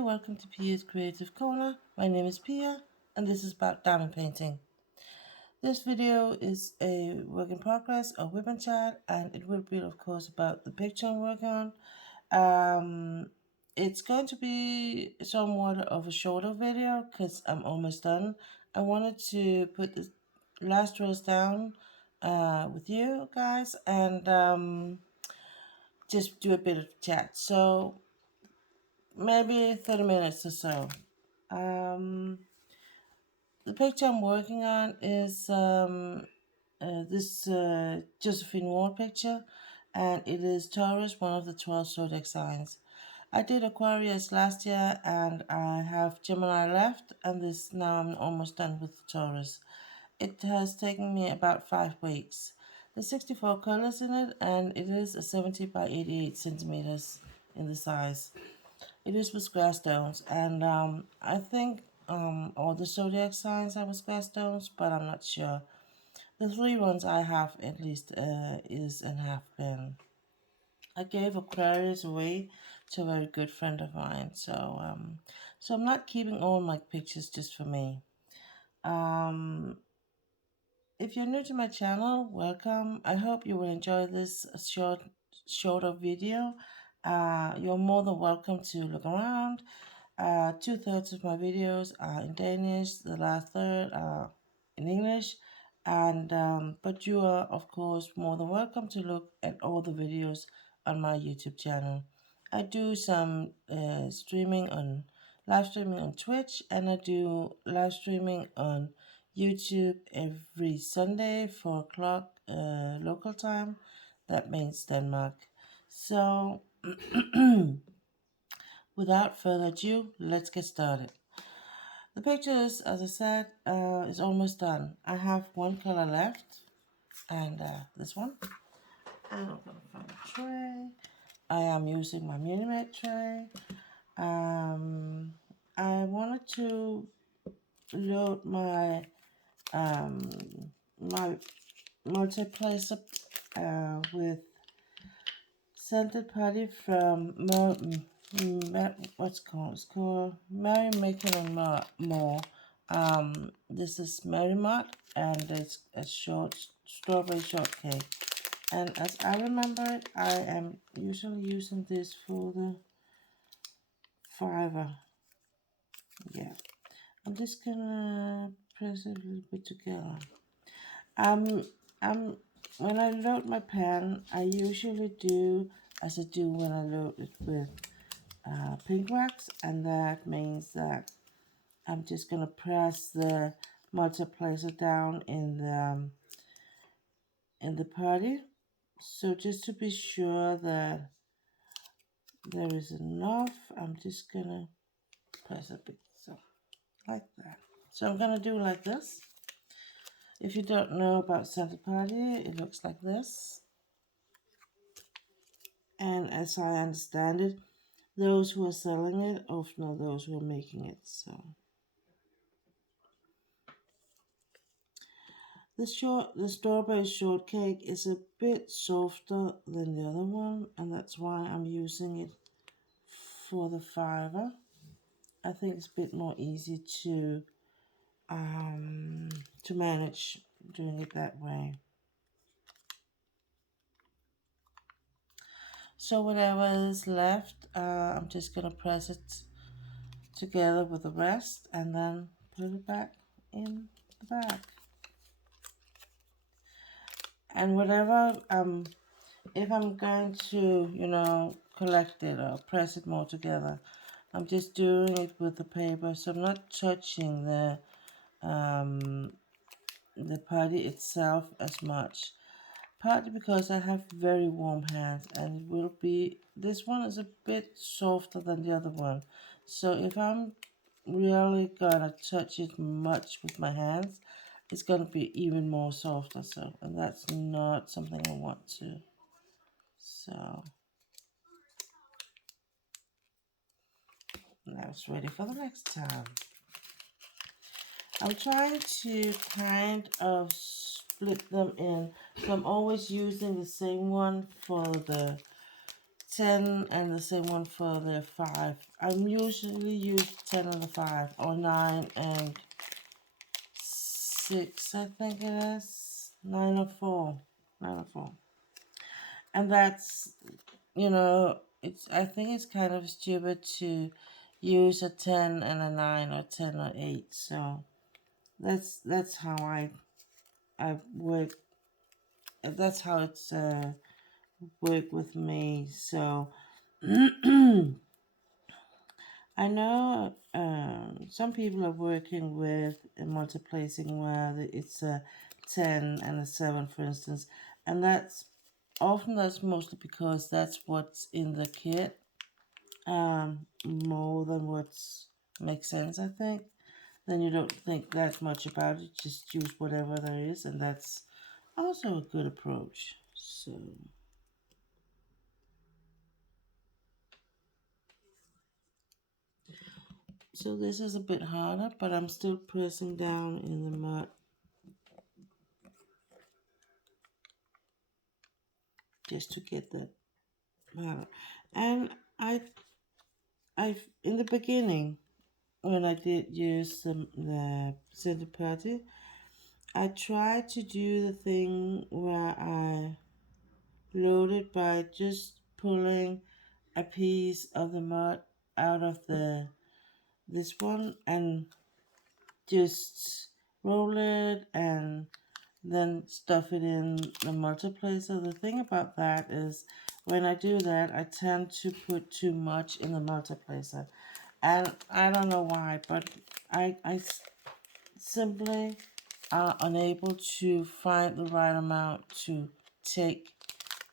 Hi, welcome to Pia's Creative Corner. My name is Pia and this is about diamond painting. This video is a work in progress, a WIP and Chat, and it will be of course about the picture I'm working on. It's going to be somewhat of a shorter video because I'm almost done. I wanted to put the last rows down with you guys and just do a bit of chat. So maybe 30 minutes or so. The picture I'm working on is this Josephine Ward picture, and it is Taurus, one of the 12 zodiac signs. I did Aquarius last year, and I have Gemini left, and this now I'm almost done with Taurus. It has taken me about 5 weeks. There's 64 colors in it, and it is a 70 by 88 centimeters in the size. It is with square stones, and I think all the zodiac signs have square stones, but I'm not sure. The 3 ones I have at least is and have been. I gave Aquarius away to a very good friend of mine, so I'm not keeping all my pictures just for me. If you're new to my channel, welcome. I hope you will enjoy this shorter video. You're more than welcome to look around. 2/3 of my videos are in Danish, the last third are in English, and but you are of course more than welcome to look at all the videos on my YouTube channel. I do some live streaming on Twitch, and I do live streaming on YouTube every Sunday 4 o'clock local time. That means Denmark. So without further ado, let's get started. The pictures, as I said, is almost done. I have one color left, and this one. And I'm gonna find a tray. I am using my Mini-Mate tray. I wanted to load my my multiplacer with Scented Party from what's called? It's called Mary Making and More. This is Mary Mott, and it's a strawberry shortcake. And as I remember it, I am usually using this for the fiver. Yeah, I'm just gonna press it a little bit together. Um, when I load my pan, I usually do as I do when I load it with pink wax, and that means that I'm just gonna press the multiplier down in the party. So just to be sure that there is enough, I'm just gonna press a bit, so like that. So I'm gonna do like this. If you don't know about Scented Party, it looks like this. And as I understand it, those who are selling it often are those who are making it. So the strawberry shortcake is a bit softer than the other one, and that's why I'm using it for the fiver. I think it's a bit more easy to manage doing it that way. So whatever is left, I'm just gonna press it together with the rest and then put it back in the bag. And whatever, if I'm going to, collect it or press it more together, I'm just doing it with the paper, so I'm not touching the party itself as much. Partly because I have very warm hands, and this one is a bit softer than the other one. So if I'm really gonna touch it much with my hands, it's gonna be even more softer. So, and that's not something I want to. So now it's ready for the next time. I'm trying to kind of split them in, so I'm always using the same one for the 10 and the same one for the 5. I'm usually use 10 and the 5, or 9 and 6, I think it is. 9 or 4. 9 or 4. And that's, I think it's kind of stupid to use a 10 and a 9 or 10 or 8. So that's how I work. That's how it's work with me. So I know some people are working with multiplacing where it's a 10 and a 7, for instance, and that's mostly because that's what's in the kit, more than what's makes sense, I think. Then you don't think that much about it, just use whatever there is, and that's also a good approach. So this is a bit harder, but I'm still pressing down in the mud just to get that harder. And I in the beginning, when I did use the center party, I tried to do the thing where I load it by just pulling a piece of the mud out of this one and just roll it and then stuff it in the multiplacer. The thing about that is when I do that, I tend to put too much in the multiplacer. And I don't know why, but I simply are unable to find the right amount to take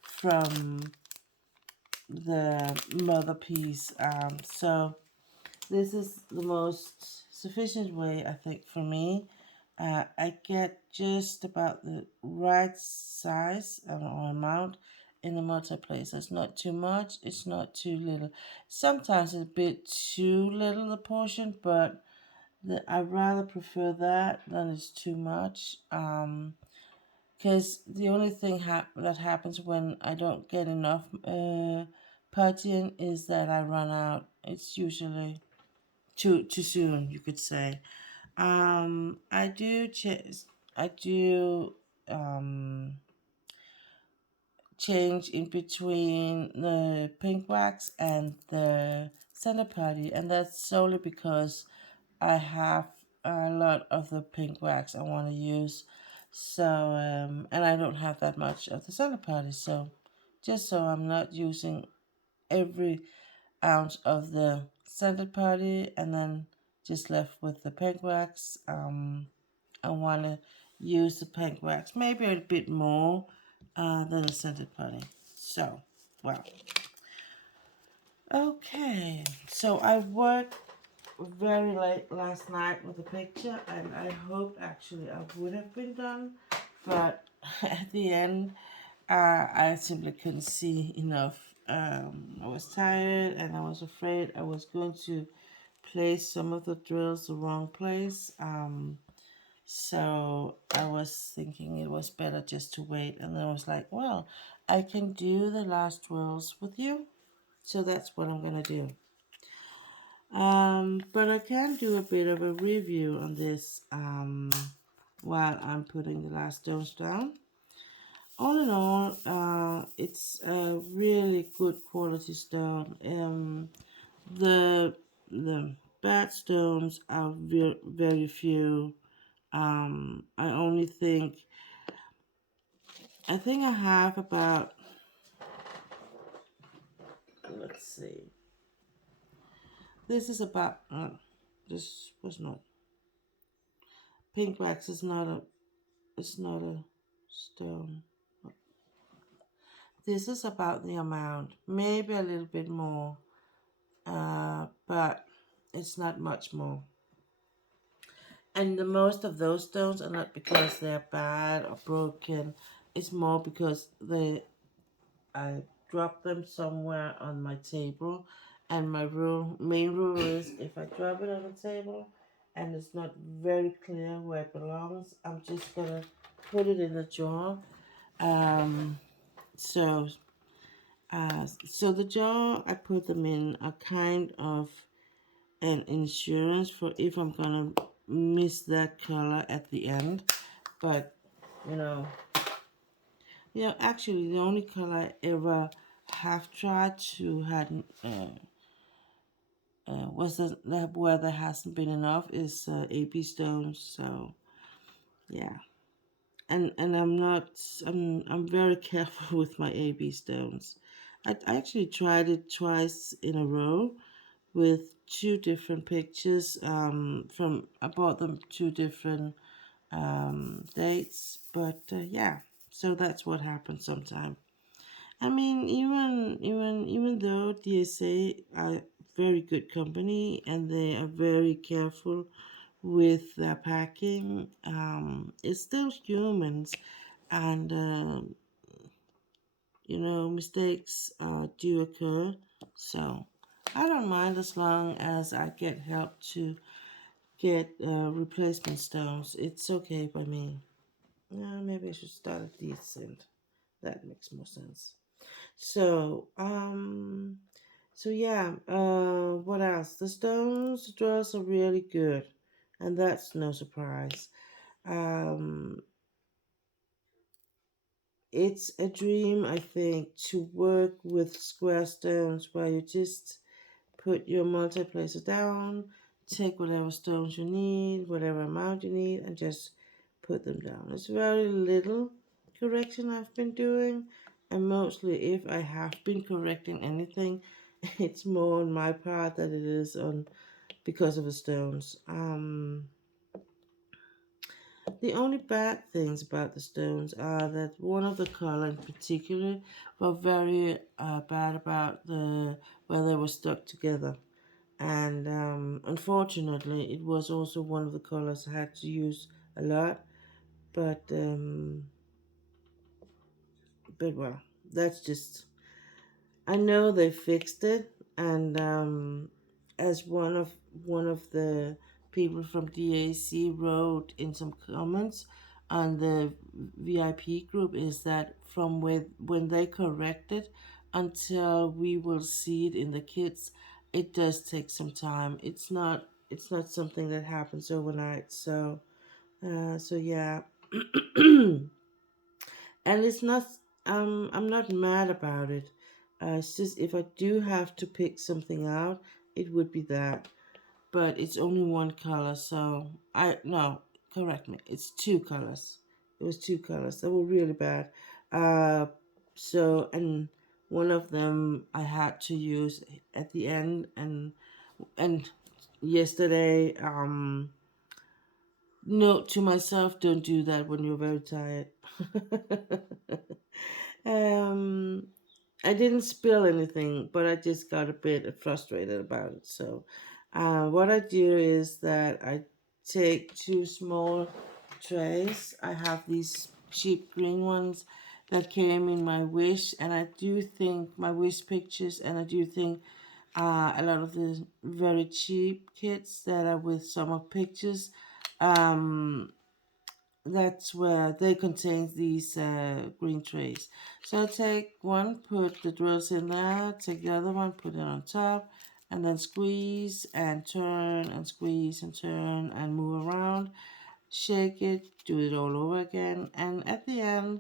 from the mother piece. So this is the most sufficient way, I think, for me. I get just about the right size or amount in the multiplacer. It's not too much, it's not too little. Sometimes it's a bit too little, the portion, but I rather prefer that than it's too much. Because the only thing that happens when I don't get enough protein is that I run out. It's usually too soon, you could say. I do I do um, change in between the pink wax and the center party, and that's solely because I have a lot of the pink wax I want to use. So, and I don't have that much of the center party, so just so I'm not using every ounce of the scented party and then just left with the pink wax. I want to use the pink wax maybe a bit more than the scented party. So, well, okay. So I worked very late last night with the picture, and I hoped actually I would have been done, but at the end, I simply couldn't see enough. I was tired and I was afraid I was going to place some of the drills the wrong place. So I was thinking it was better just to wait. And then I was like, well, I can do the last drills with you. So that's what I'm going to do. But I can do a bit of a review on this while I'm putting the last stones down. All in all, it's a really good quality stone. The bad stones are very few. I only I think I have about, let's see, this is about, this was not, pink wax is not it's not a stone. This is about the amount, maybe a little bit more, but it's not much more. And the most of those stones are not because they're bad or broken. It's more because I dropped them somewhere on my table. And my main rule is if I drop it on the table and it's not very clear where it belongs, I'm just gonna put it in the drawer. So So the jar I put them in are kind of an insurance for if I'm gonna miss that color at the end. But you know, actually the only color I ever have tried to had was that where there hasn't been enough is AP stones. So yeah, and I'm very careful with my AB stones. I actually tried it twice in a row with two different pictures. From I bought them two different dates, but yeah, so that's what happens sometimes. I mean, even though DSA are very good company and they are very careful with their packing, it's still humans, and mistakes do occur. So I don't mind as long as I get help to get replacement stones. It's okay by me. Maybe I should start at decent. That makes more sense. So, yeah, what else? The stones drawers are really good, and that's no surprise. Um, it's a dream, I think, to work with square stones where you just put your multiplacer down, take whatever stones you need, whatever amount you need, and just put them down. It's very little correction I've been doing, and mostly if I have been correcting anything, it's more on my part than it is on because of the stones. The only bad things about the stones are that one of the color in particular were very bad about the where they were stuck together, and unfortunately it was also one of the colors I had to use a lot. But well, that's just I know they fixed it, and as one of the people from DAC wrote in some comments on the VIP group, is that from when they correct it until we will see it in the kits, it does take some time. It's not something that happens overnight. So yeah. And it's not I'm not mad about it. It's just if I do have to pick something out, it would be that. But it's only one color, so I no, correct me. It's two colors. It was two colors. They were really bad. Uh and one of them I had to use at the end, and yesterday, note to myself, don't do that when you're very tired. um, I didn't spill anything, but I just got a bit frustrated about it. So, what I do is that I take two small trays. I have these cheap green ones that came in my Wish, and I do think my Wish pictures, and I do think a lot of the very cheap kits that are with summer pictures. Um, that's where they contain these green trays. So I take one, put the drills in there, take the other one, put it on top, and then squeeze and turn and squeeze and turn and move around, shake it, do it all over again, and at the end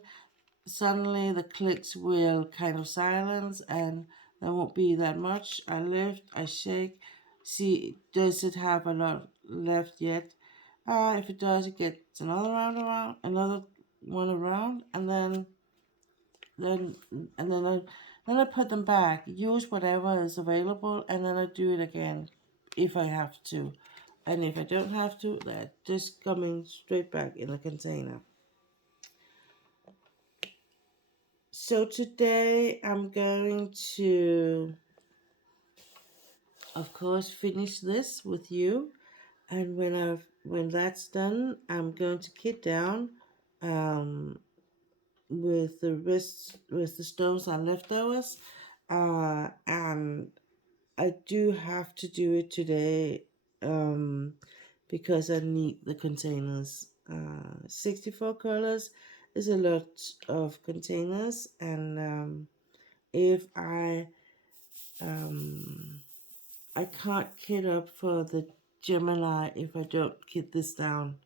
suddenly the clicks will kind of silence and there won't be that much. I lift, I shake, see does it have a lot left yet. If it does, it gets another round around, another one around, then and then I put them back, use whatever is available, and then I do it again if I have to. And if I don't have to, they're just coming straight back in the container. So today I'm going to, of course, finish this with you, and when that's done, I'm going to kit down um, with the stones and leftovers, and I do have to do it today um, because I need the containers. 64 colors is a lot of containers, and if um I can't kit up for the Gemini if I don't kit this down.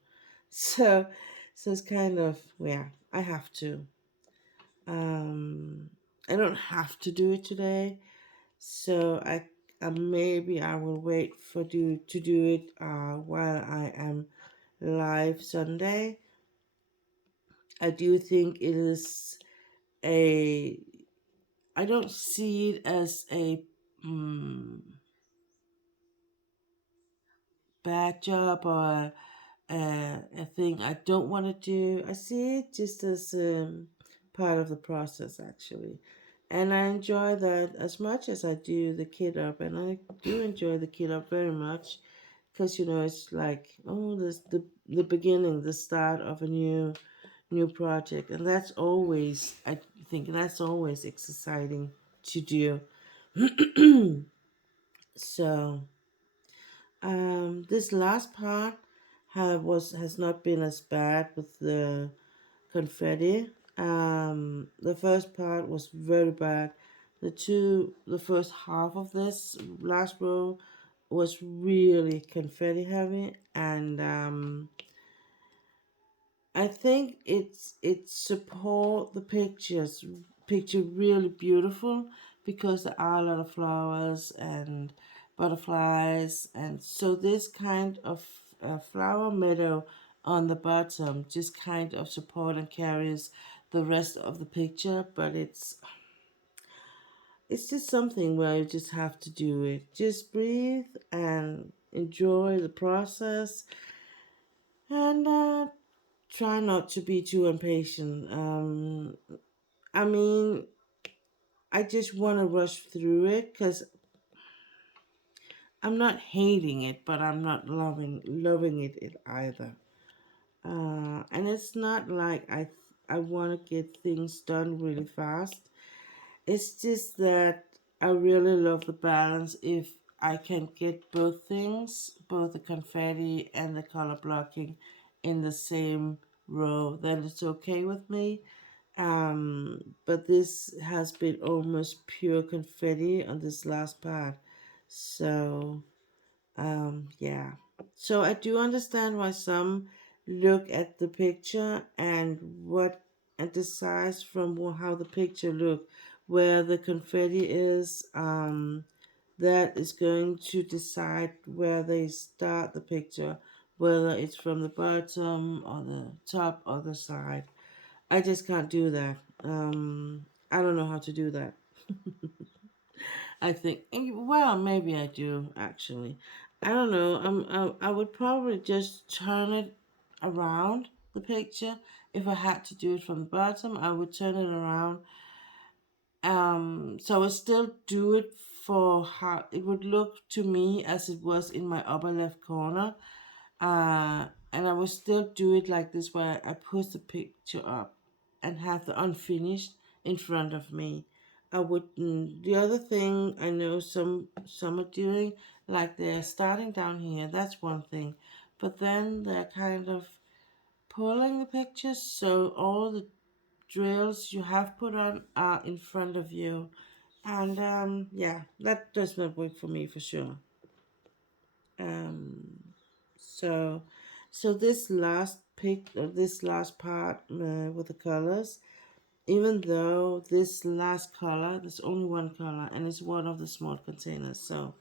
So so it's kind of, yeah, I have to. Um I don't have to do it today, so maybe I will wait for do to do it while I am live Sunday. I do think it is a I don't see it as a mm, bad job or a thing I don't want to do. I see it just as part of the process, actually. And I enjoy that as much as I do the kid up. And I do enjoy the kid up very much because, it's like, oh, this the beginning, the start of a new project. And that's always, I think, that's always exciting to do. So, this last part has not been as bad with the confetti. The first part was very bad. The first half of this last row was really confetti heavy, and I think it support the picture really beautiful because there are a lot of flowers and butterflies, and so this kind of flower meadow on the bottom just kind of support and carries the rest of the picture. But it's just something where you just have to do it. Just breathe and enjoy the process, and try not to be too impatient. I mean, I just want to rush through it because I'm not hating it, but I'm not loving it either. And it's not like I want to get things done really fast. It's just that I really love the balance. If I can get both things, both the confetti and the color blocking, in the same row, then it's okay with me. But this has been almost pure confetti on this last part. So, yeah. So I do understand why some look at the picture and decides from how the picture look, where the confetti is, that is going to decide where they start the picture, whether it's from the bottom or the top or the side. I just can't do that. I don't know how to do that. I think, well, maybe I do actually. I don't know. I would probably just turn it around the picture. If I had to do it from the bottom, I would turn it around. So I still do it for how it would look to me as it was in my upper left corner. And I will still do it like this, where I push the picture up and have the unfinished in front of me. I would. The other thing I know some are doing, like they're starting down here. That's one thing, but then they're kind of pulling the pictures, so all the drills you have put on are in front of you, and yeah, that does not work for me for sure. Um, so, so this last pic or this last part with the colors, even though this last color, there's only one color and it's one of the small containers. So,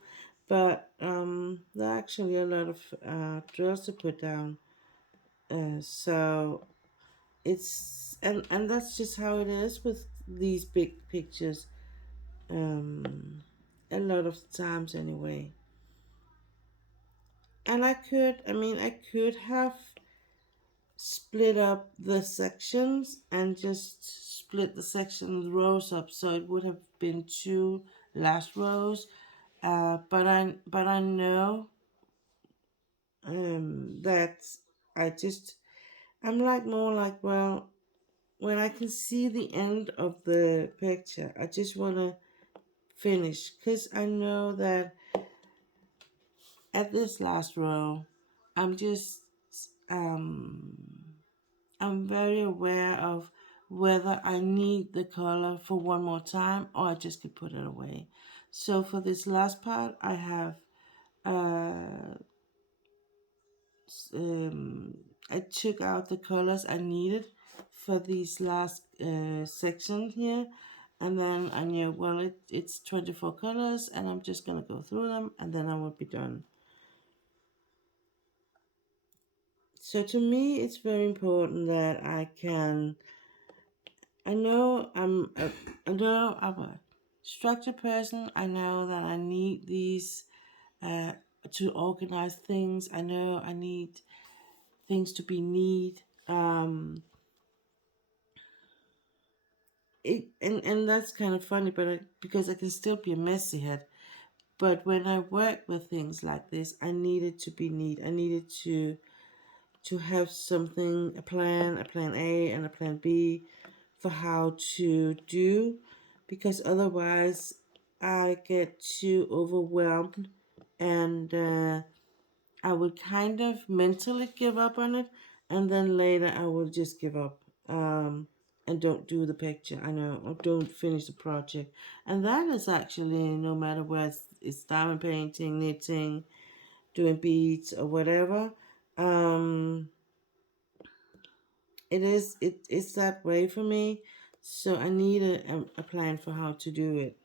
but there are actually a lot of drills to put down. So and that's just how it is with these big pictures. Um, a lot of times anyway. And I could have split up the sections and just split the section rows up, so it would have been two last rows. But I know that I'm like more like, well, when I can see the end of the picture, I just want to finish, because I know that at this last row, I'm just um I'm very aware of whether I need the color for one more time or I just could put it away. So for this last part, I have uh, um, I took out the colors I needed for these last section here, and then I knew, well, it's 24 colors and I'm just gonna go through them and then I will be done. So to me it's very important that I know I'm a structured person. I know that I need these uh, to organize things. I know I need things to be neat. And that's kind of funny, but because I can still be a messy head. But when I work with things like this, I needed to be neat. I needed to have something, a plan A and a plan B for how to do, because otherwise I get too overwhelmed and I would kind of mentally give up on it, and then later I will just give up and don't do the picture. I know, or don't finish the project, and that is actually no matter where it's diamond painting, knitting, doing beads or whatever. Um, it's that way for me, so I need a plan for how to do it.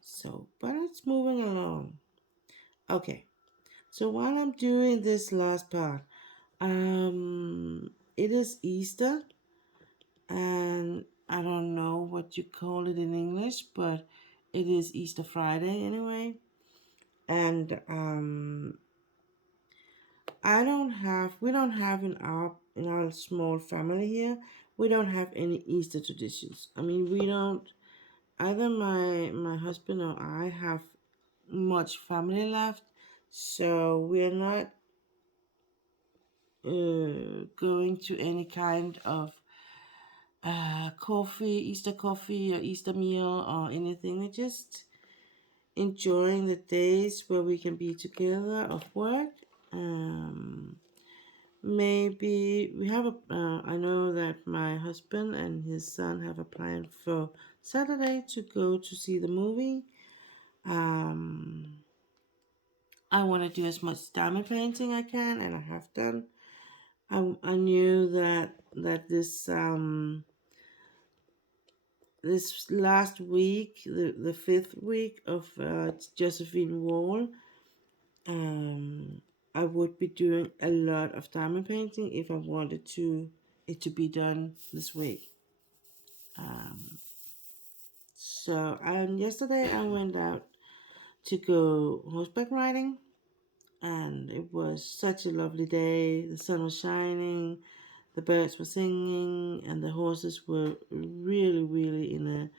So, but it's moving along. Okay, so while I'm doing this last part, it is Easter, and I don't know what you call it in English, but it is Easter Friday anyway. And we don't have in our small family here, we don't have any Easter traditions. I mean, we don't either. My husband or I have much family left, so we're not going to any kind of Easter coffee or Easter meal or anything. We're just enjoying the days where we can be together of work. Um, Maybe we have I know that my husband and his son have a plan for Saturday to go to see the movie. Um, I want to do as much diamond painting I can, and I have done. I knew that this last week, the fifth week of Josephine Wall, um, I would be doing a lot of diamond painting if I wanted it to be done this week. So yesterday I went out to go horseback riding, and it was such a lovely day. The sun was shining, the birds were singing, and the horses were really, really in a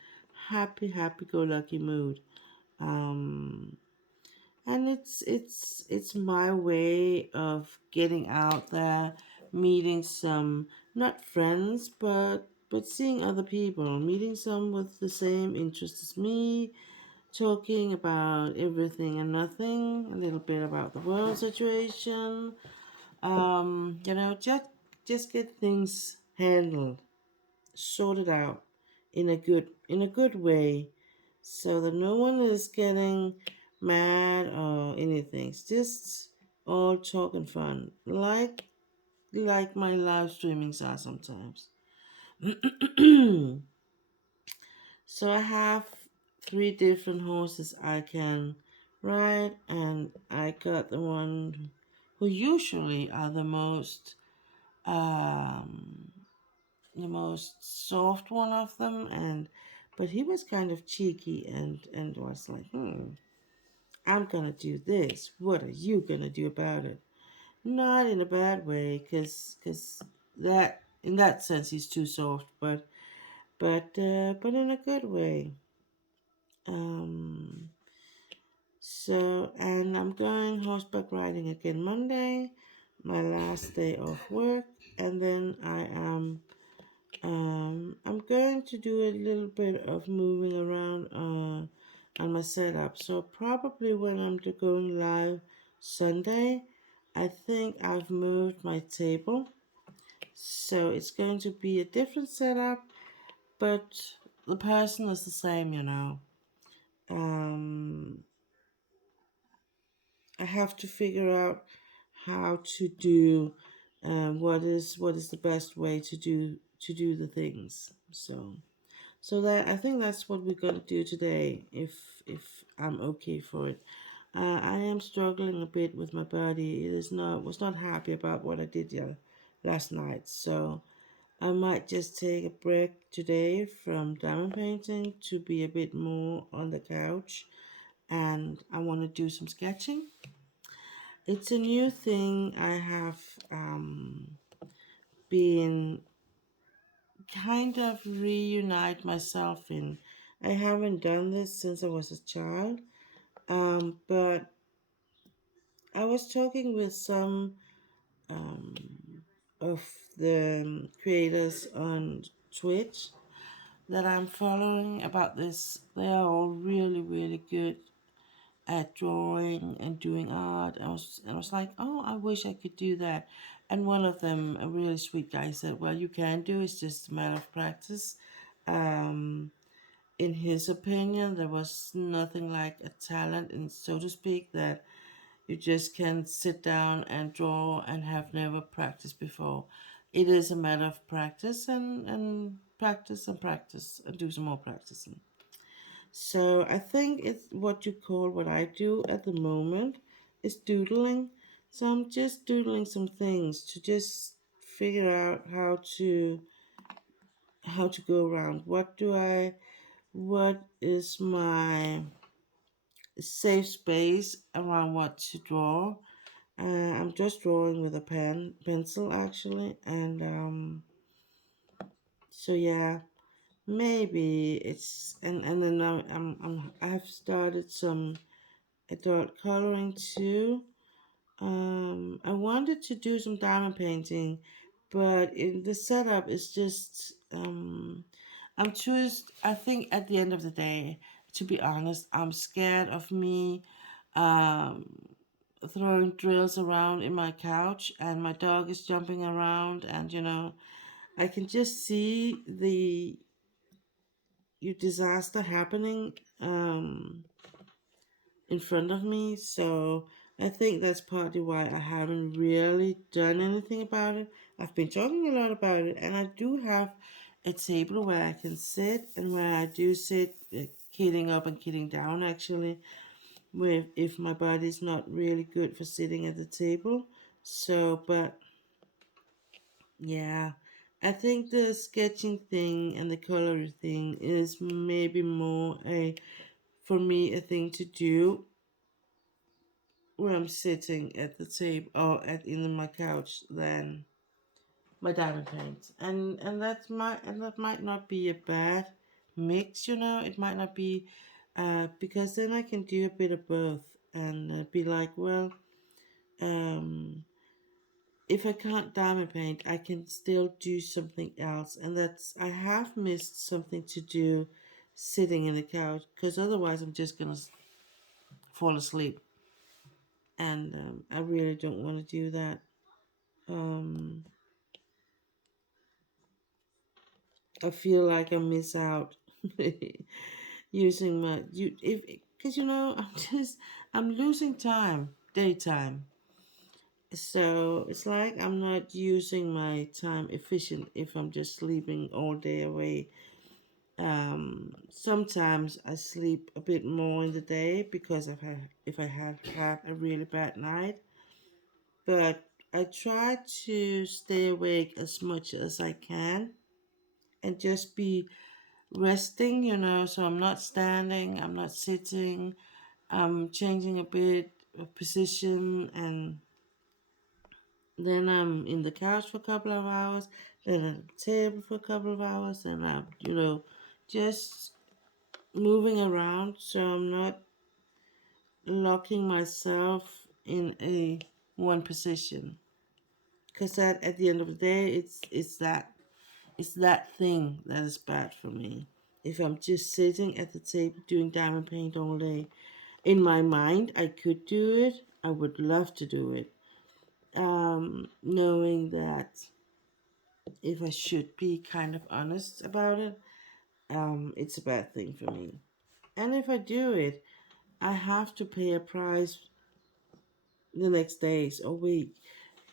happy-go-lucky mood. Um, and it's my way of getting out there, meeting some not friends, but seeing other people, meeting some with the same interests as me, talking about everything and nothing, a little bit about the world situation. Just get things handled, sorted out in a good way, so that no one is getting mad or anything. It's just all talk and fun, like my live streamings are sometimes. So I have three different horses I can ride, and I got the one who usually are um, the most soft one of them, and but he was kind of cheeky and was like, I'm gonna do this. What are you gonna do about it? Not in a bad way, cause that in that sense he's too soft, but in a good way. Um, and I'm going horseback riding again Monday, my last day of work, and then I'm going to do a little bit of moving around on my setup. So probably when I'm going live Sunday, I think I've moved my table So it's going to be a different setup, but the person is the same, you know. Um, I have to figure out how to do what is the best way to do the things. So that I think that's what we're gonna do today. If I'm okay for it, I am struggling a bit with my body. It is not was not happy about what I did last night. So I might just take a break today from diamond painting to be a bit more on the couch, and I want to do some sketching. It's a new thing I have been kind of reunite myself in. I haven't done this since I was a child, but I was talking with some um, of the creators on Twitch that I'm following about this. They are all really, really good at drawing and doing art. I was like, oh, I wish I could do that. And one of them, a really sweet guy, said, well, you can do it's just a matter of practice. Um, in his opinion, there was nothing like a talent, and so to speak, that you just can sit down and draw and have never practiced before. It is a matter of practice and practice and practice and do some more practicing. So I think it's what you call what I do at the moment is doodling. So I'm just doodling some things to just figure out how to go around. What is my safe space around what to draw? I'm just drawing with a pencil actually, and so yeah, maybe it's and then I've started some adult coloring too. I wanted to do some diamond painting, but in the setup is just I'm just I think at the end of the day, to be honest, I'm scared of me um throwing drills around in my couch and my dog is jumping around, and I can just see the disaster happening in front of me. So I think that's partly why I haven't really done anything about it. I've been talking a lot about it, and I do have a table where I can sit, and where I do sit, kitting up and kitting down actually, with if my body's not really good for sitting at the table. So, but yeah, I think the sketching thing and the coloring thing is maybe more a for me a thing to do where I'm sitting at the table or at in my couch than my diamond paints. And that might not be a bad mix, It might not be because then I can do a bit of both and be like, well, um, if I can't diamond paint, I can still do something else, and that's I have missed something to do sitting in the couch because otherwise I'm just gonna fall asleep, and I really don't want to do that. Um, I feel like I miss out using my you if because I'm losing time daytime, so it's like I'm not using my time efficient if I'm just sleeping all day away. Sometimes I sleep a bit more in the day because if I have had a really bad night, but I try to stay awake as much as I can and just be resting, so I'm not standing, I'm not sitting, I'm changing a bit of position, and then I'm in the couch for a couple of hours, then at the table for a couple of hours, and I'm, just moving around so I'm not locking myself in a one position. Because at the end of the day, it's that thing that is bad for me. If I'm just sitting at the table doing diamond paint all day, in my mind, I could do it. I would love to do it. Knowing that if I should be kind of honest about it, it's a bad thing for me. And if I do it, I have to pay a price the next days or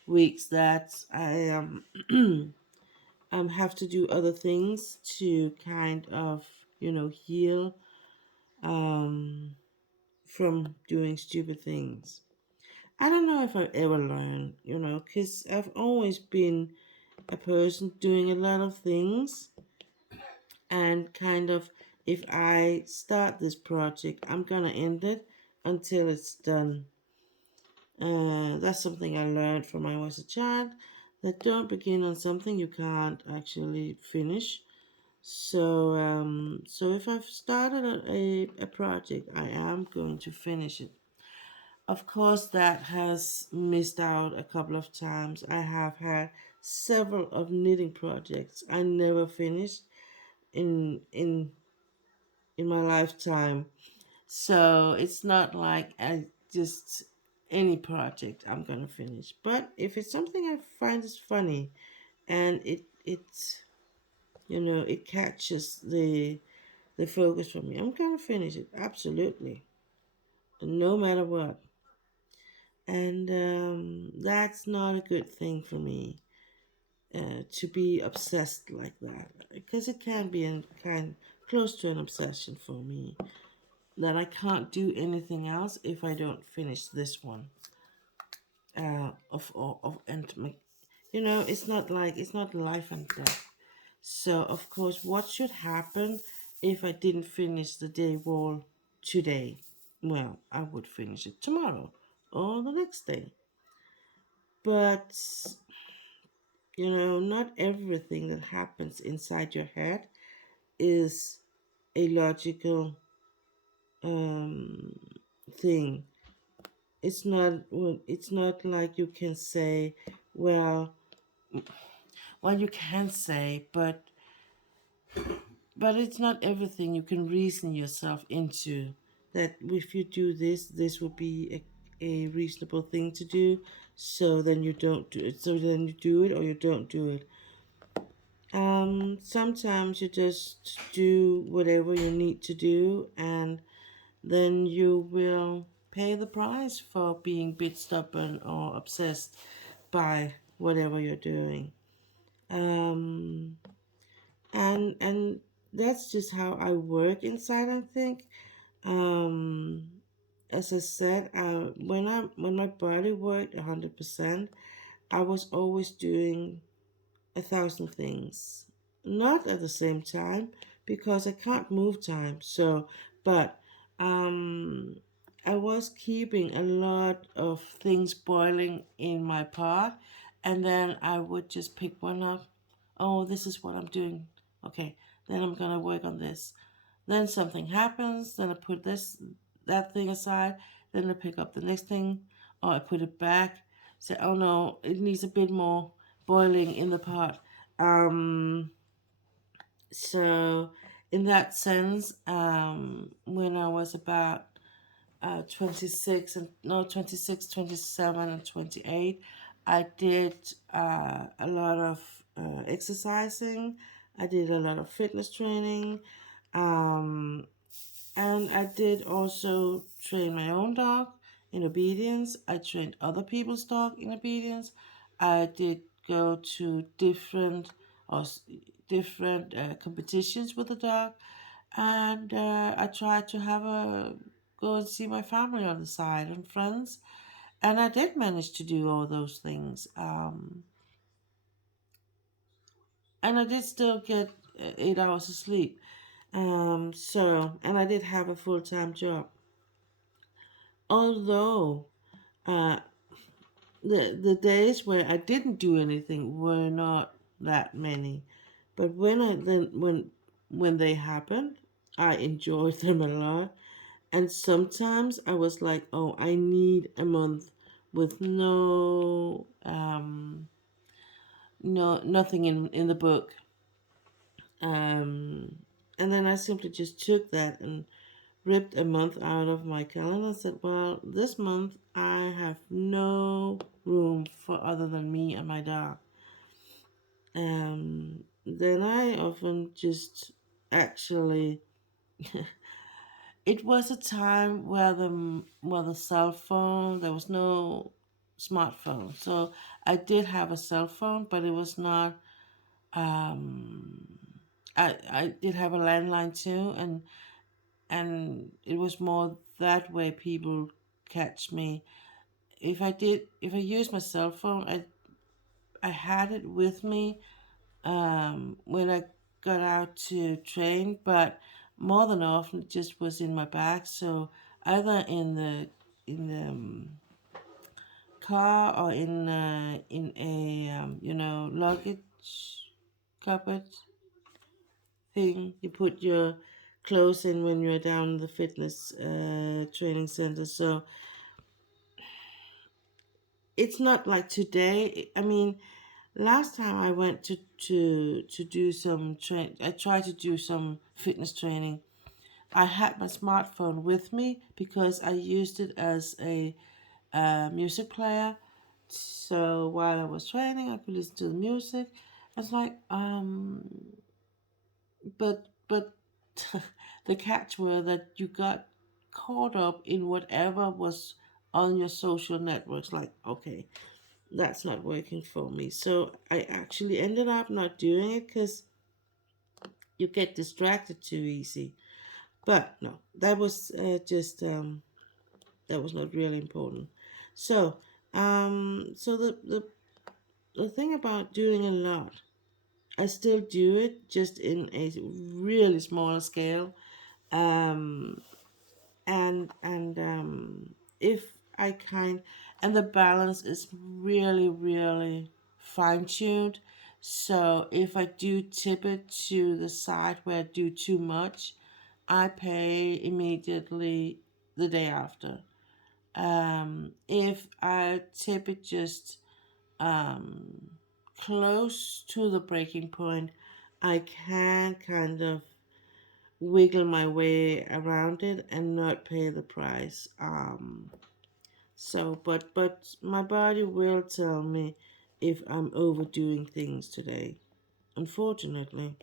weeks that I have to do other things to kind of heal um from doing stupid things. I don't know if I've ever learned, because I've always been a person doing a lot of things, and kind of, if I start this project, I'm gonna end it until it's done. That's something I learned from when I was a child. That don't begin on something you can't actually finish. So if I've started a project, I am going to finish it. Of course, that has missed out a couple of times. I have had several of knitting projects I never finished in in in my lifetime. So it's not like I just any project I'm gonna finish. But if it's something I find is funny and it catches the focus for me, I'm gonna finish it absolutely, no matter what. And that's not a good thing for me, to be obsessed like that, because it can be kind close to an obsession for me, that I can't do anything else if I don't finish this one. Of and my, it's not life and death. So of course, what should happen if I didn't finish the day wall today? Well, I would finish it tomorrow or the next day. But not everything that happens inside your head is a logical um, thing. It's not like you can say, well, you can say, but it's not everything you can reason yourself into. That if you do this, this will be a reasonable thing to do. So then you don't do it. So then you do it or you don't do it. Sometimes you just do whatever you need to do, and then you will pay the price for being a bit stubborn or obsessed by whatever you're doing. Um, and that's just how I work inside, I think. Um, as I said, when my body worked 100%, I was always doing a thousand things, not at the same time, because I can't move time. So, but um, I was keeping a lot of things boiling in my pot, and then I would just pick one up. Oh, this is what I'm doing. Okay, then I'm gonna work on this. Then something happens. Then I put that thing aside. Then I pick up the next thing, or I put it back. Say, oh no, it needs a bit more boiling in the pot. Um, so, in that sense, when I was about 26 and no 26, 27, and 28, I did a lot of exercising. I did a lot of fitness training. Um, and I did also train my own dog in obedience. I trained other people's dog in obedience. I did go to or different competitions with the dog, and I tried to have a go and see my family on the side and friends, and I did manage to do all those things. And I did still get 8 hours of sleep. And I did have a full time job. Although uh, the days where I didn't do anything were not that many, but when they happened, I enjoyed them a lot. And sometimes I was like, oh, I need a month with nothing in the book. Um, and then I simply just took that and ripped a month out of my calendar and said, well, this month I have no room for other than me and my dog. Then I often just actually it was a time where the cell phone, there was no smartphone, so I did have a cell phone, but it was not. Um, I did have a landline too, and it was more that way people catch me. If I used my cell phone, I had it with me when I got out to train, but more than often it just was in my bag. So either in the car or in a luggage cupboard thing. You put your clothes in when you're down the fitness training center. So it's not like today. I mean, last time I went to do some train, I tried to do some fitness training. I had my smartphone with me because I used it as a music player. So while I was training, I could listen to the music. I was like, but the catch were that you got caught up in whatever was on your social networks. Like, okay, that's not working for me. So I actually ended up not doing it because you get distracted too easy. But no, that was just that was not really important. So so the thing about doing a lot, I still do it just in a really smaller scale. Um, and if I kind and the balance is really fine tuned. So if I do tip it to the side where I do too much, I pay immediately the day after. If I tip it just um, close to the breaking point, I can kind of wiggle my way around it and not pay the price. But my body will tell me if I'm overdoing things today. Unfortunately,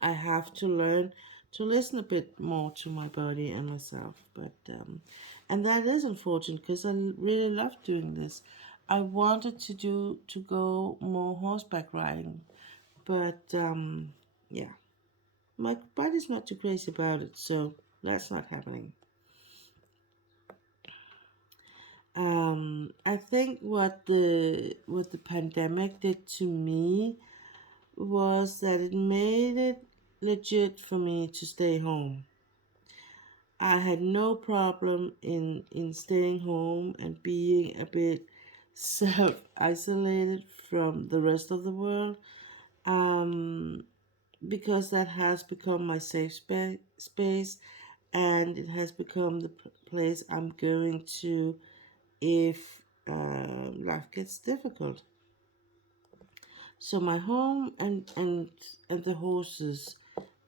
I have to learn to listen a bit more to my body and myself. And that is unfortunate because I really love doing this. I wanted to go more horseback riding, but yeah, my body's not too crazy about it, so that's not happening. I think what the pandemic did to me was that it made it legit for me to stay home. I had no problem in staying home and being a bit self isolated from the rest of the world. Um, because that has become my safe space, and it has become the place I'm going to if life gets difficult. So my home and the horses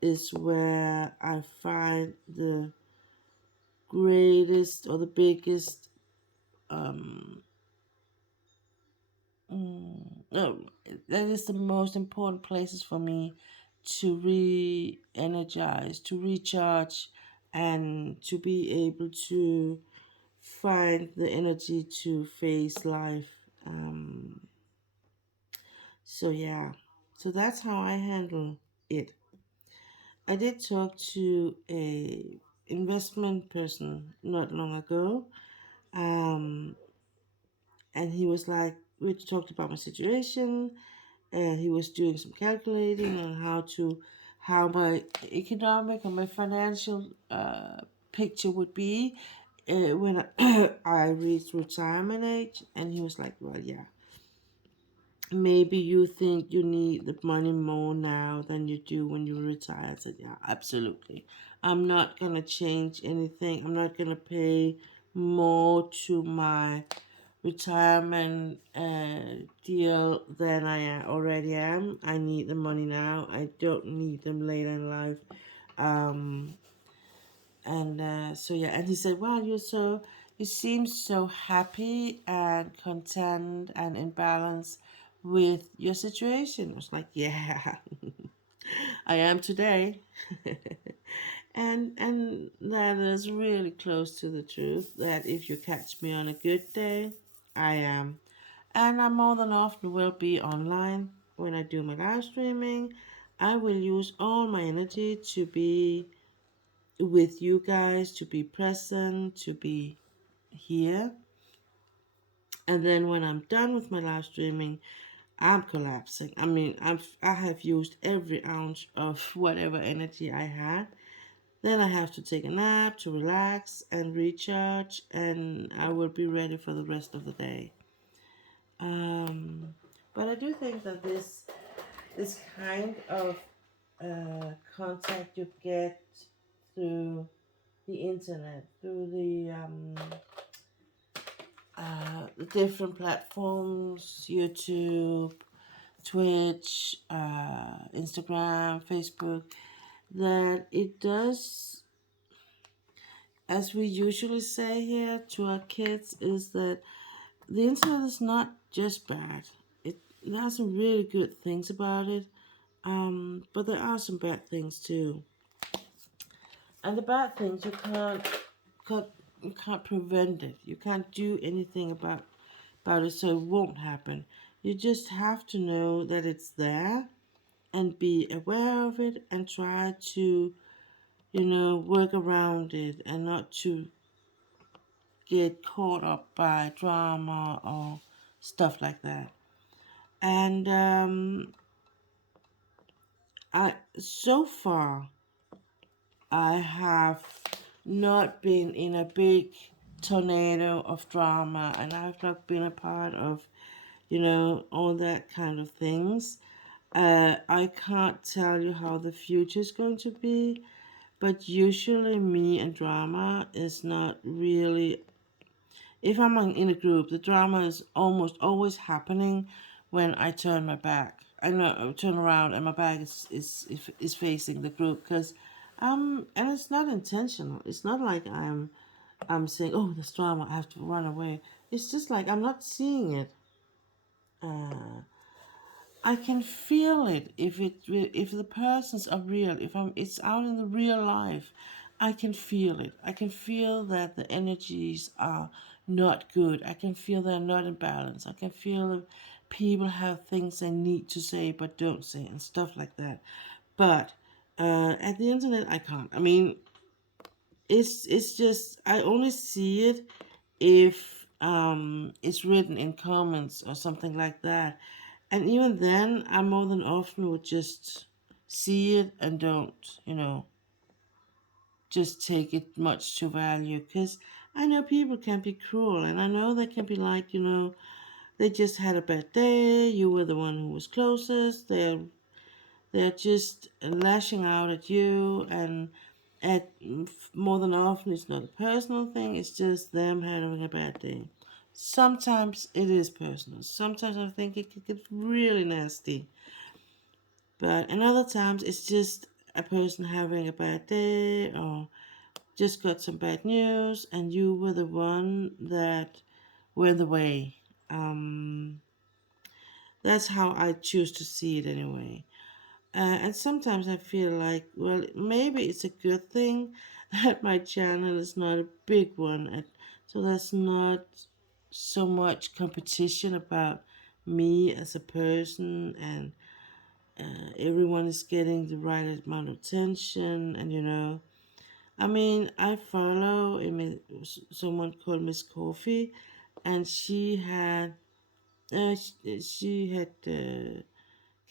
is where I find the greatest or the biggest um no, that is the most important places for me to re-energize, to recharge, and to be able to find the energy to face life. So yeah, so that's how I handle it. I did talk to a investment person not long ago, um, and he was like, we talked about my situation, and he was doing some calculating on how my economic and my financial picture would be when I reached retirement age, and he was like, well, yeah, maybe you think you need the money more now than you do when you retire. I said, yeah, absolutely. I'm not going to change anything. I'm not going to pay more to my retirement deal than I already am. I need the money now. I don't need them later in life. Um, and so yeah, and he said, "Wow, you seem so happy and content and in balance with your situation. I was like, yeah, I am today. And that is really close to the truth that if you catch me on a good day, I am. And I more than often will be online when I do my live streaming. I will use all my energy to be with you guys, to be present, to be here. And then when I'm done with my live streaming, I'm collapsing. I mean, I have used every ounce of whatever energy I had. Then I have to take a nap to relax and recharge, and I will be ready for the rest of the day. Um, but I do think that this kind of contact you get through the internet, through the different platforms, YouTube, Twitch, Instagram, Facebook, that it does, as we usually say here to our kids, is that the internet is not just bad. It has some really good things about it, but there are some bad things too. And the bad things can't you can't prevent it. You can't do anything about it, so it won't happen. You just have to know that it's there and be aware of it and try to, work around it and not to get caught up by drama or stuff like that. And I so far I have not been in a big tornado of drama, and I've not been a part of, all that kind of things. I can't tell you how the future is going to be, but usually me and drama is not really. If I'm in a group, the drama is almost always happening when I turn my back. I know turn around and my back is facing the group because and it's not intentional. It's not like I'm saying, oh, there's drama, I have to run away. It's just like I'm not seeing it. Uh, I can feel it if the persons are real. If it's out in the real life, I can feel it. I can feel that the energies are not good. I can feel they're not in balance. I can feel that people have things they need to say but don't say and stuff like that. But at the internet, I can't. I mean, it's just I only see it if it's written in comments or something like that. And even then, I more than often would just see it and don't, just take it much to value. Because I know people can be cruel, and I know they can be like, they just had a bad day. You were the one who was closest. They're just lashing out at you, and at more than often, it's not a personal thing. It's just them having a bad day. Sometimes it is personal. Sometimes I think it could get really nasty. But in other times, it's just a person having a bad day or just got some bad news, and you were the one that were the way. Um, that's how I choose to see it anyway. And sometimes I feel like, well, maybe it's a good thing that my channel is not a big one, so there's not so much competition about me as a person, and everyone is getting the right amount of attention. And I mean, I follow someone called Miss Coffee, and she had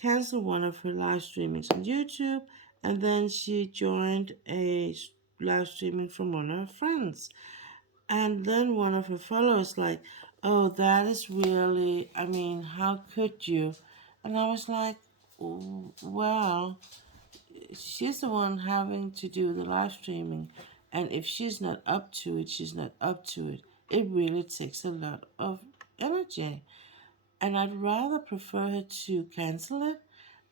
canceled one of her live streamings on YouTube, and then she joined a live streaming from one of her friends. And then one of her followers like, "Oh, that is really, I mean, how could you?" And I was like, well, she's the one having to do the live streaming, and if she's not up to it, she's not up to it. It really takes a lot of energy, and I'd rather prefer her to cancel it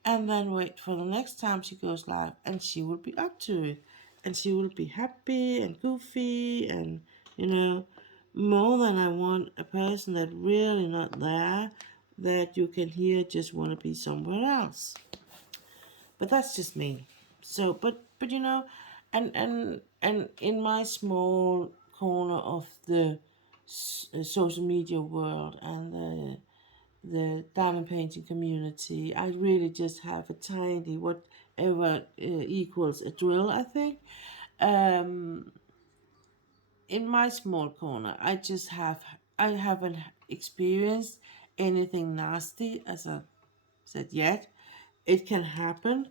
and then wait for the next time she goes live, and she will be up to it, and she will be happy and goofy, and you know more than I want a person that really not there that you can hear just want to be somewhere else. But that's just me. So, but you know, and in my small corner of the social media world and the diamond painting community, I really just have a tiny whatever equals a drill, I think. Um, in my small corner, I haven't experienced anything nasty, as I said yet. It can happen.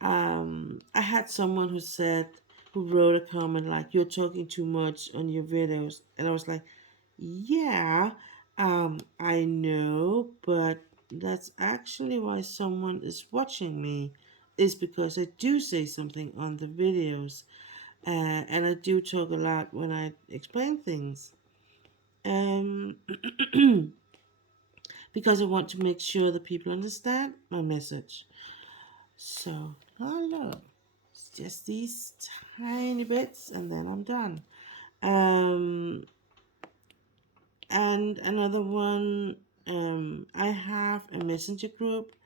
I had someone who wrote a comment like, "You're talking too much on your videos," and I was like, "Yeah, I know, but that's actually why someone is watching me, is because I do say something on the videos, and I do talk a lot when I explain things, um, because I want to make sure that people understand my message." So, oh look, it's just these tiny bits, and then I'm done. Um, and another one, I have a messenger group.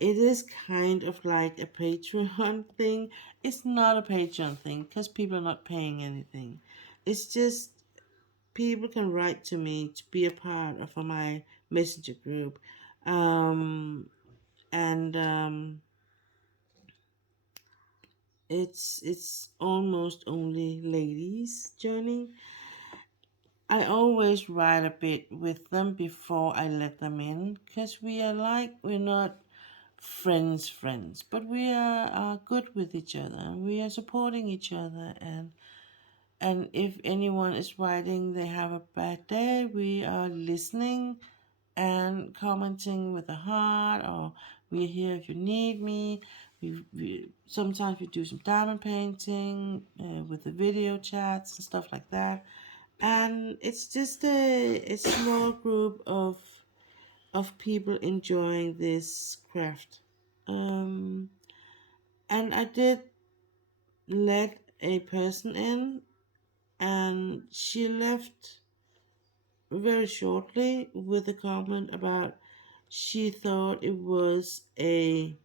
It is kind of like a Patreon thing. It's not a Patreon thing because people are not paying anything. It's just people can write to me to be a part of my messenger group. And it's almost only ladies joining. I always write a bit with them before I let them in because we're not friends, but we are good with each other and we are supporting each other, and if anyone is writing they have a bad day, we are listening and commenting with a heart, or we're here if you need me. We sometimes we do some diamond painting with the video chats and stuff like that, and it's just a small group of people enjoying this craft. Um, and I did let a person in, and she left very shortly with a comment about she thought it was a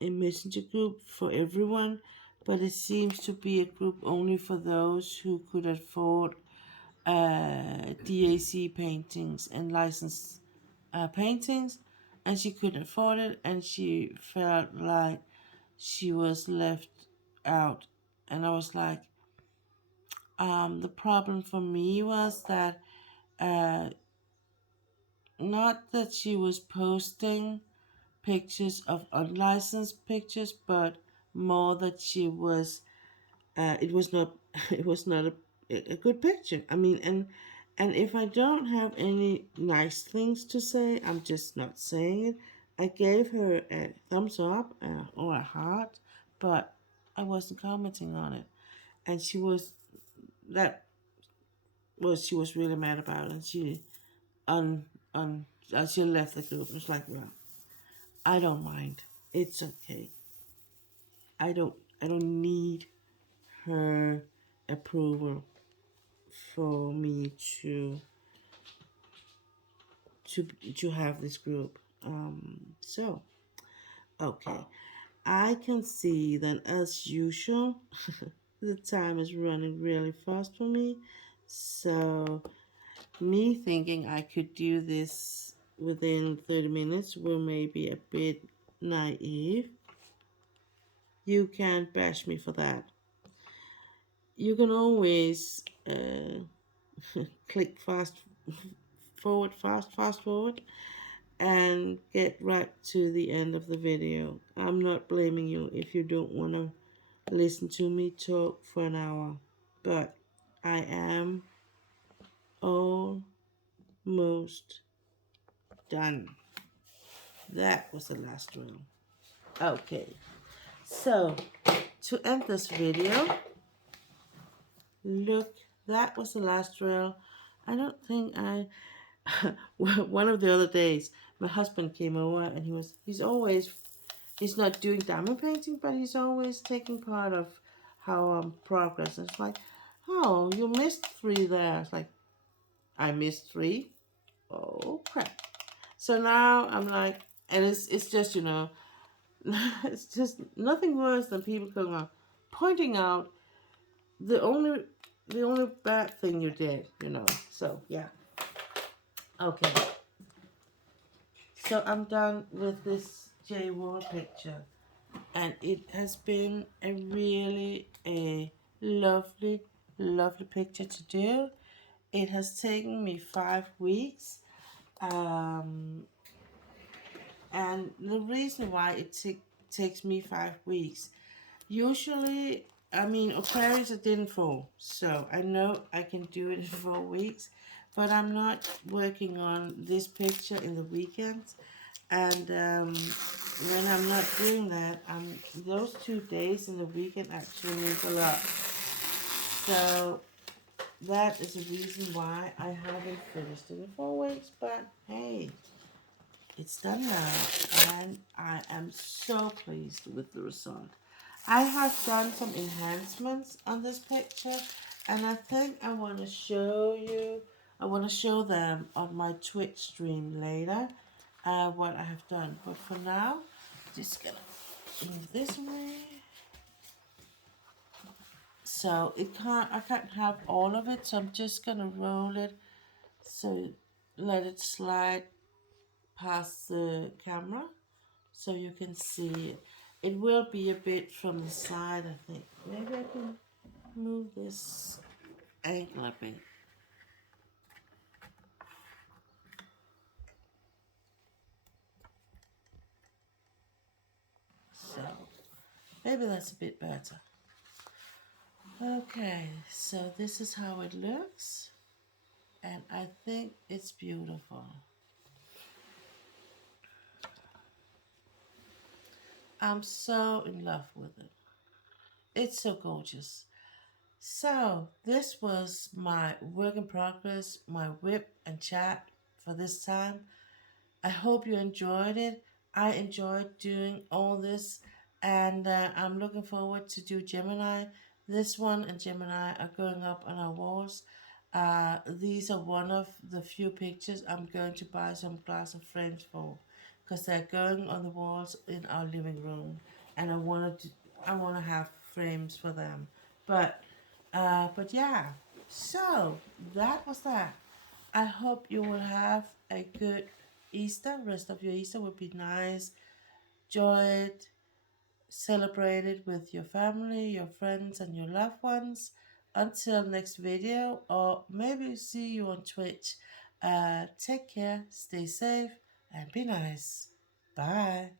messenger group for everyone, but it seems to be a group only for those who could afford DAC paintings and licensed paintings, and she couldn't afford it, and she felt like she was left out. And I was like, the problem for me was that uh, not that she was posting pictures of unlicensed pictures, but more that she was it was not it was not a good picture. I mean, and if I don't have any nice things to say, I'm just not saying it. I gave her a thumbs up or a heart, but I wasn't commenting on it, and that she was really mad about it, and she un un she left the group. It's like, well, I don't mind. It's okay. I don't need her approval for me to to have this group. So okay, I can see that as usual, the time is running really fast for me. So me thinking I could do this within 30 minutes will maybe a bit naive. You can't bash me for that. You can always click fast forward, and get right to the end of the video. I'm not blaming you if you don't want to listen to me talk for an hour, but I am almost done. That was the last drill. Okay, so to end this video, look, that was the last drill. I don't think one of the other days, my husband came over and he's not doing diamond painting, but he's always taking part of how I'm progressing. It's like, oh, you missed 3 there. It's like, I missed 3? Oh, crap. So now I'm like, and it's just, it's just nothing worse than people coming out pointing out the only the only bad thing you did. So yeah. Okay. So I'm done with this J wall picture, and it has been a lovely, lovely picture to do. It has taken me 5 weeks, um, and the reason why takes me 5 weeks, usually, I mean, Aquarius it didn't fall, so I know I can do it in 4 weeks, but I'm not working on this picture in the weekends, and when I'm not doing that, those 2 days in the weekend actually means a lot. So that is the reason why I haven't finished it in 4 weeks. But hey, it's done now, and I am so pleased with the result. I have done some enhancements on this picture, and I think I want to show you. I want to show them on my Twitch stream later, what I have done. But for now, just gonna move this way. So I can't have all of it, so I'm just gonna roll it, so let it slide past the camera so you can see it. It will be a bit from the side, I think. Maybe I can move this angle a bit. So maybe that's a bit better. Okay, so this is how it looks, and I think it's beautiful. I'm so in love with it. It's so gorgeous. So this was my work in progress, my WIP and chat for this time. I hope you enjoyed it. I enjoyed doing all this, and I'm looking forward to do Gemini. This one and Gemini are going up on our walls. These are one of the few pictures I'm going to buy some glass of frames for, because they're going on the walls in our living room, and I want to have frames for them. But yeah. So that was that. I hope you will have a good Easter. Rest of your Easter will be nice. Enjoy it. Celebrate it with your family, your friends, and your loved ones. Until next video, or maybe see you on Twitch. Take care, stay safe, and be nice. Bye.